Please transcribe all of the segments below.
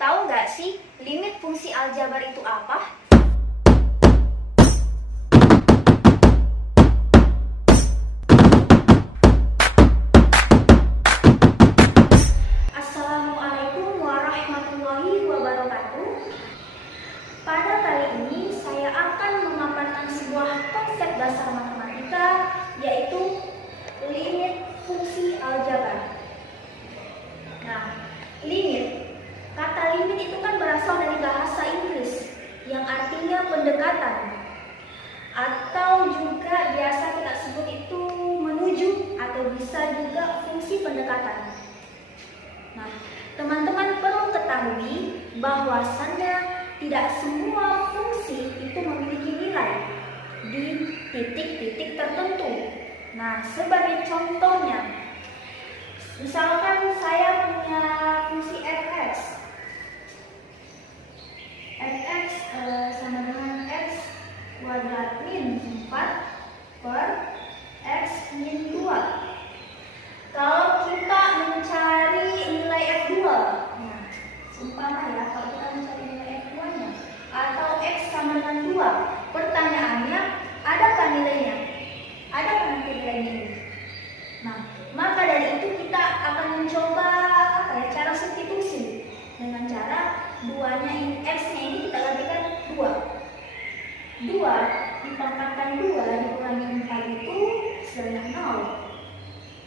Tahu nggak sih limit fungsi aljabar itu apa? Assalamualaikum warahmatullahi wabarakatuh. Pada kali ini saya akan memaparkan sebuah konsep dasar matematika, yaitu limit fungsi aljabar. Nah, kata limit itu kan berasal dari bahasa Inggris yang artinya pendekatan, atau juga biasa kita sebut itu menuju, atau bisa juga fungsi pendekatan. Nah, teman-teman perlu ketahui bahwasannya tidak semua fungsi itu memiliki nilai di titik-titik tertentu. Nah, sebagai contohnya, misalkan saya punya fungsi fx. Fx sama dengan x kuadrat min 4 per x min 2. Kalau kita mencari nilai F2, nah, umpama ya, kalau kita mencari nilai F2-nya, atau X sama dengan 2, pertanyaannya, adakah nilainya? Adakah nanti nilainya ini? Nah, maka dari itu kita akan mencoba cara substitusi dengan cara 2-nya ini, X-nya ini kita gantikan 2. 2 dipangkatkan 2 dikurangi 4 itu hasilnya 0.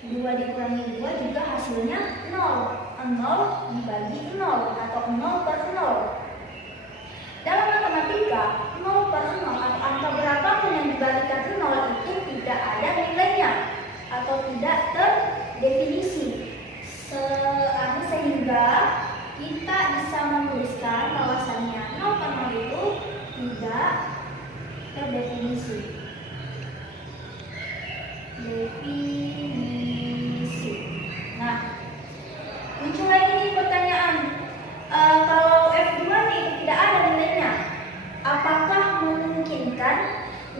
2 dikurangi 2 juga hasilnya 0. 0 dibagi 0 atau 0 per 0. Dalam matematika, 0 per 0 atau angka berapapun yang dibalikan 0 itu tidak ada nilainya atau tidak terdefinisi. Sehingga kita bisa menuliskan bahwasannya 0 per 0 itu tidak terdefinisi. Nah, muncul lagi nih pertanyaan, kalau F2 nih tidak ada nilainya, apakah memungkinkan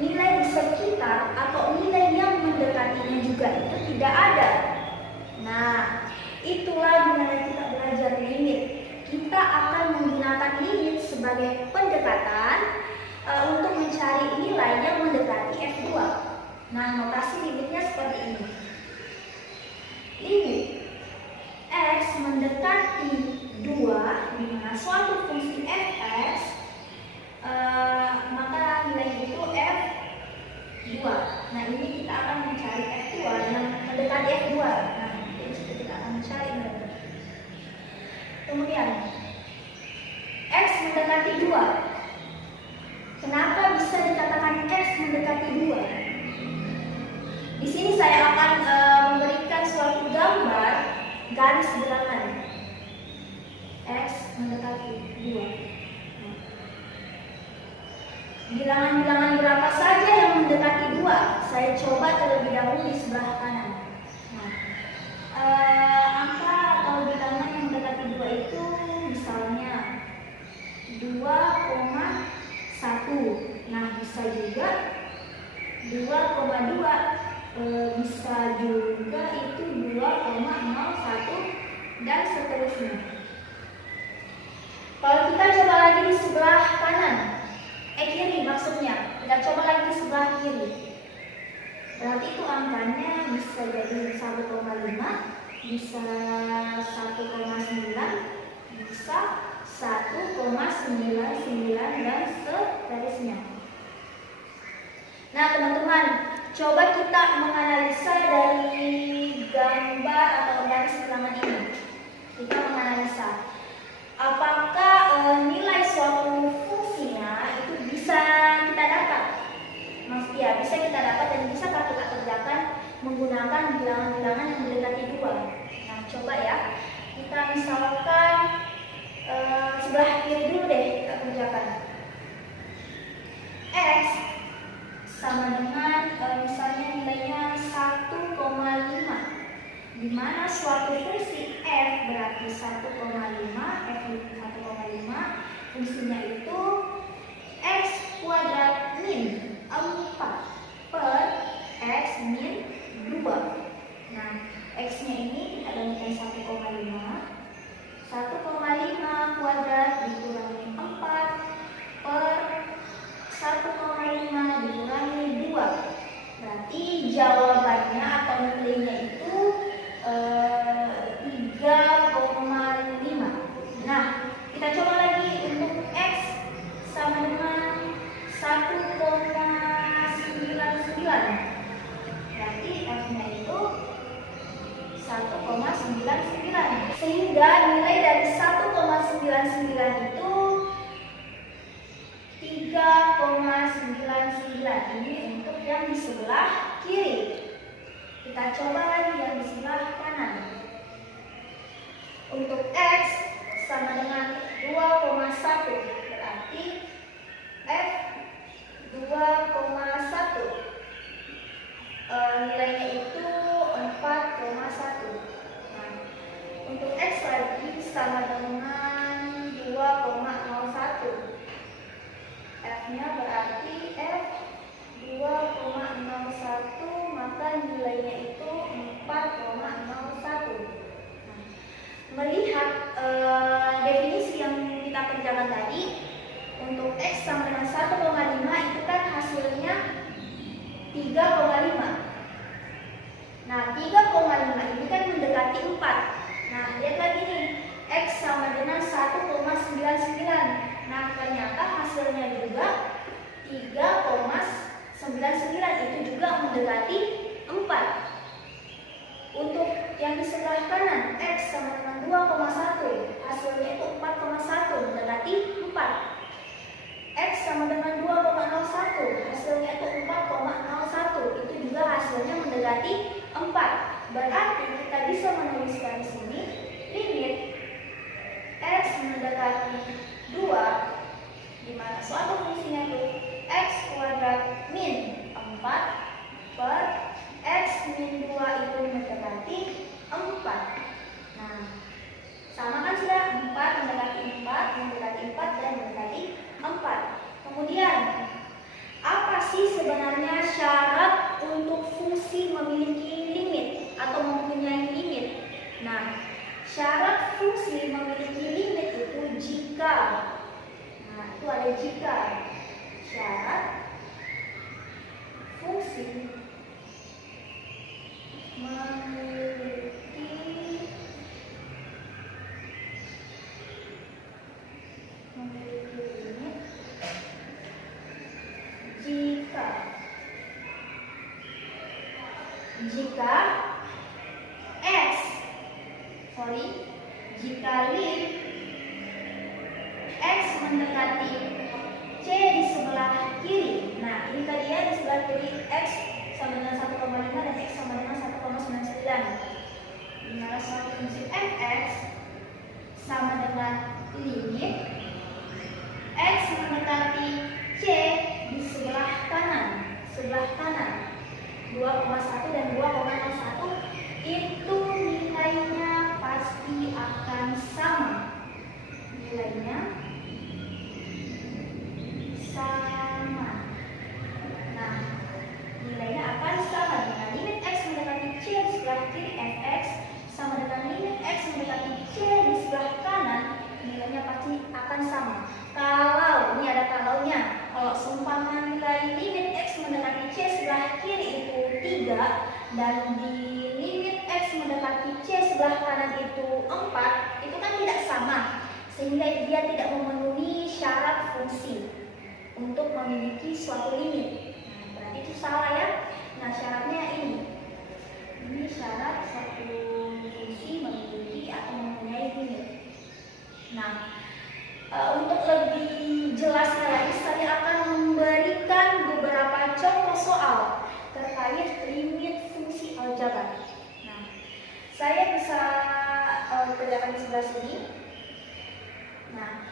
nilai di sekitar atau nilai yang mendekatinya juga itu tidak ada? Nah, itulah dimana kita belajar limit. Kita akan menggunakan limit sebagai pendekatan untuk mencari nilai yang mendekati F2. Nah, notasi limitnya seperti ini. Limit X mendekati 2 di mana suatu fungsi fx, maka nilai itu F2. Nah, ini kita akan mencari F2 yang mendekati F2. Nah, di situ kita akan mencari nilai. Kemudian X mendekati 2. Kenapa bisa dikatakan X mendekati 2? Di sini saya akan memberikan suatu gambar garis bilangan X mendekati 2. Bilangan-bilangan berapa saja yang mendekati 2? Saya coba terlebih dahulu di sebelah kanan. Nah, angka atau bilangan yang mendekati 2 itu misalnya 2,1. Nah, bisa juga 2,2. Bisa juga itu 2,01 dan seterusnya. Kalau kita coba lagi di sebelah kanan, kiri maksudnya, kita coba lagi di sebelah kiri, berarti itu angkanya bisa jadi 1,5, bisa 1,9, bisa 1,99 dan seterusnya. Nah, teman-teman, coba kita menganalisa dari gambar atau garis bilangan ini. Kita menganalisa apakah nilai suatu fungsinya itu bisa kita dapat. Maksudnya bisa kita dapat dan bisa kita kerjakan menggunakan bilangan-bilangan yang mendekati 2. Nah, coba ya. Kita misalkan sebelah kiri dulu deh kita kerjakan. X sama dengan misalnya nilainya 1,5, di mana suatu fungsi f berarti 1,5, f itu 1,5, fungsinya itu x kuadrat min 4 per x min 2. Nah, x nya ini kita gantikan 1,5 kuadrat yang di sebelah kiri. Kita coba lagi yang di sebelah kanan. Untuk X sama dengan 2,1, berarti F 2,1. Nilainya itu 4,1. Nah, untuk X lagi sama dengan 2,01. F-nya berarti F 2,01, maka nilainya itu 4,01. Nah, melihat definisi yang kita kerjakan tadi, untuk X sama dengan 1,5 itu kan hasilnya 3,5. Nah, 3,5 ini kan mendekati 4. Nah, lihat lagi nih, X sama dengan 1,99. Nah, ternyata hasilnya juga 3,99, itu juga mendekati 4. Untuk yang di sebelah kanan, X sama dengan 2,1, hasilnya itu 4,1, mendekati 4. X sama dengan 2,01, hasilnya itu 4,01, itu juga hasilnya mendekati 4. Berarti kita bisa menuliskan di sini limit X mendekati 2, di mana suatu fungsinya itu X kuadrat min 4 per X min 2 itu mendekati 4. Nah, sama kan sudah, 4 mendekati 4, mendekati 4, dan mendekati 4. Kemudian, apa sih sebenarnya syarat untuk fungsi memiliki limit atau mempunyai limit? Nah, syarat fungsi memiliki limit itu jika, nah itu ada jika, syarat fungsi memiliki limit jika lim X mendekati C di sebelah kiri. Nah, ini tadi ya, di sebelah kiri X sama dengan 1,5 dan X sama dengan 1,99. Di mana suatu fungsi fx sama dengan limit X mendekati C di sebelah kanan 2,1 dan 2,01, itu nilainya pasti akan sama. Nilainya sama. Nah, nilainya akan sama dengan limit X mendekati C di sebelah kiri fx sama dengan limit X mendekati C di sebelah kanan, nilainya pasti akan sama. Kalau ini ada kalaunya, kalau seumpama nilai limit X mendekati C sebelah kiri itu 3 dan di limit X mendekati C sebelah kanan itu 4, itu kan tidak sama, sehingga dia tidak memenuhi syarat fungsi untuk memiliki suatu limit. Nah, berarti itu salah ya. Nah, syaratnya ini syarat suatu fungsi memiliki atau mempunyai limit. Nah, untuk lebih jelasnya lagi, saya akan memberikan beberapa contoh soal terkait limit fungsi aljabar. Nah, saya bisa kerjakan di sebelah sini. Nah,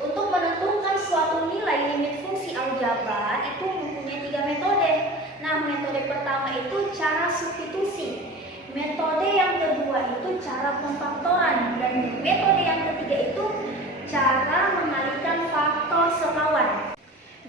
untuk menentukan suatu nilai limit fungsi aljabar itu mempunyai 3 metode. Nah, metode pertama itu cara substitusi. Metode yang kedua itu cara pemfaktoran, dan metode yang ketiga itu cara mengalihkan faktor sekawan.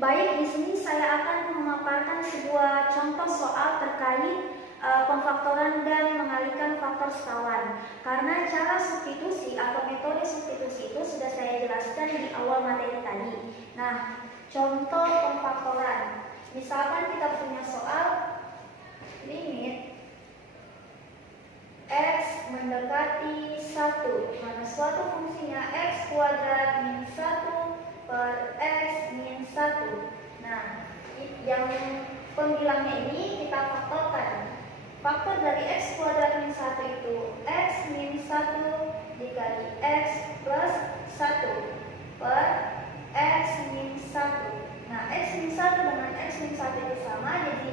Baik, di sini saya akan memaparkan sebuah contoh soal terkait pemfaktoran dan mengalihkan faktor sekawan. Karena cara substitusi atau metode substitusi itu sudah saya jelaskan di awal materi tadi. Nah, contoh pemfaktoran. Misalkan kita punya soal limit X mendekati 1, mana suatu fungsinya X kuadrat min 1 per X min 1. Nah, yang pembilangnya ini kita faktorkan. Faktor dari X kuadrat min 1 itu X min 1 dikali X plus 1 per X min 1. Nah, X min 1 dengan X min 1 itu sama, jadi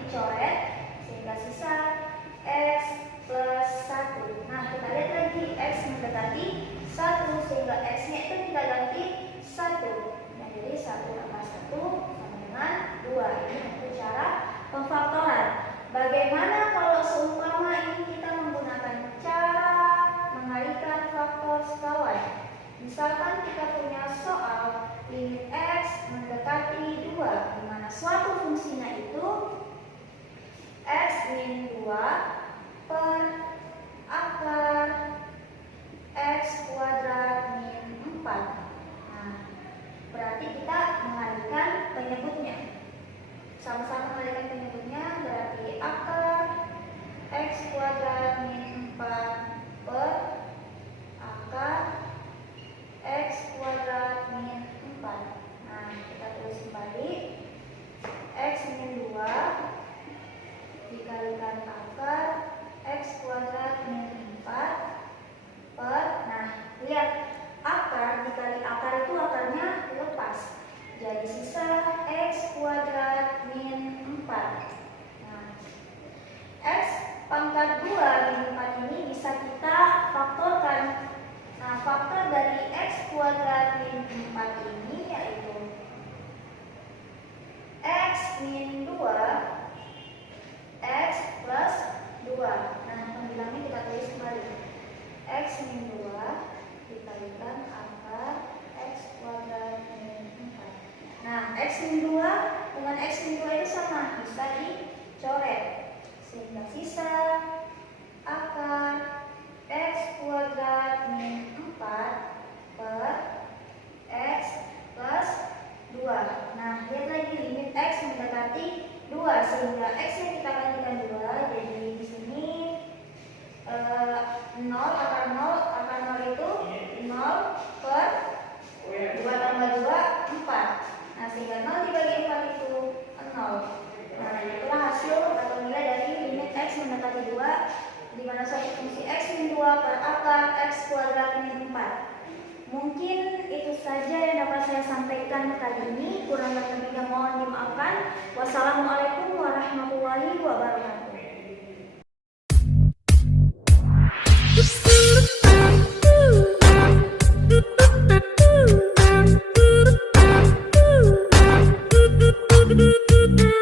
fungsinya itu X min 2 per akar X kuadrat min 4. Nah, berarti kita mengalihkan penyebutnya. Sama-sama mengalihkan penyebutnya, berarti akar X kuadrat min 4 per akar X kuadrat min 4. Nah, kita tulis kembali X min 2 dikalikan akar X kuadrat min 4 per, nah lihat, akar dikali akar itu akarnya lepas, jadi sisa X kuadrat min 4. Nah, X pangkat 2 min 4 ini bisa kita faktorkan. Nah, faktor dari X kuadrat min 4 ini yaitu X min 2 X plus 2. Nah, pembilangnya kita tulis kembali. X min 2 dikalikan akar X kuadrat min 4. Nah, X min 2 dengan X min 2 itu sama, bisa dicoret. Sehingga sisa akar X kuadrat min 4 per X plus 2. Nah, lihat lagi limit X mendekati 2, sehingga X nya kita kalikan 2, jadi di sini 0, akar 0 itu 0 per 2 tambah 2, 4. Nah, sehingga 0 dibagi 4 itu 0. Nah, itulah hasil atau nilai dari limit X mendekati 2, di mana suatu fungsi X min 2 per akar X kuadrat min 4. Mungkin itu saja yang dapat saya sampaikan kali ini. Kurang lebihnya mohon dimaafkan. Wassalamualaikum warahmatullahi wabarakatuh. Thank you.